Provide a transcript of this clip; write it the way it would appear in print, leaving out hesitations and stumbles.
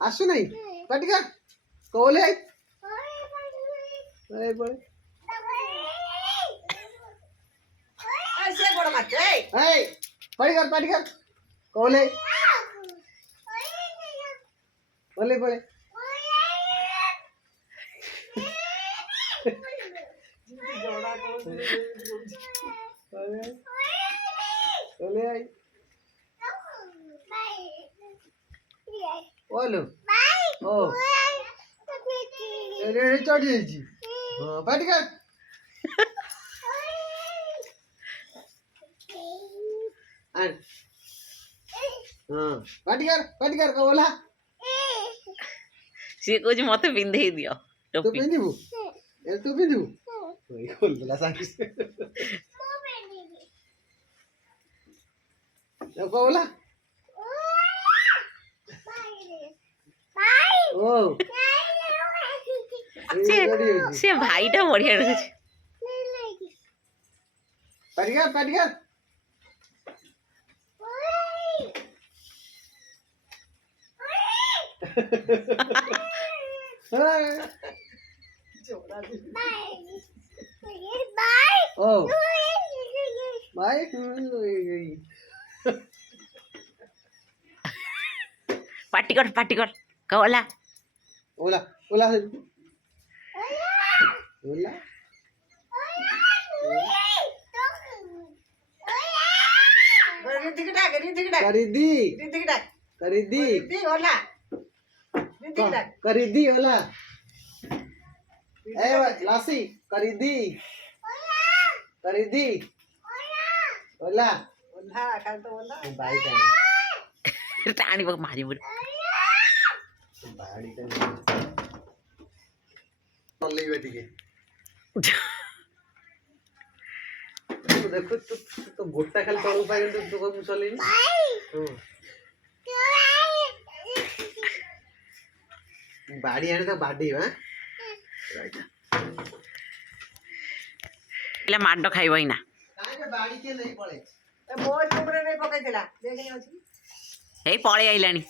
आसु नहीं पटिका कोले ए बोले ऐसे गोड़ मत ए पटिका कोले बोले बोले जोड़ा कोले आई बोलो ओ अरे चढ़ जाइए हां पटिका हां पटिका कोला सी कुछ मत पिंधे दियो तू टोपी पिंधिबू ए तू पिंधिबू ओई खोल देला साकी से तो कोला ओ से भाईटा बढ़िया रहे पटिका जोड़ा ओ बाय पाटी कर कवला ओला रिदिगड़ा करीदी होला रिदिगड़ा करीदी ओला ए लासी करीदी ओला होला काल तो होला बाई का टाणी बग मारी बुड बाड़ी का चल ले बेटी के तू देखो तू तो गोटा खाली तळू पाए तो को चले बाड़ी आने तो बाड़ी हां ले माडो खाइबो इना काहे के बाड़ी के नहीं पड़े मोर ऊपर नहीं पकैतला देखै अछि हे पळे आइलानी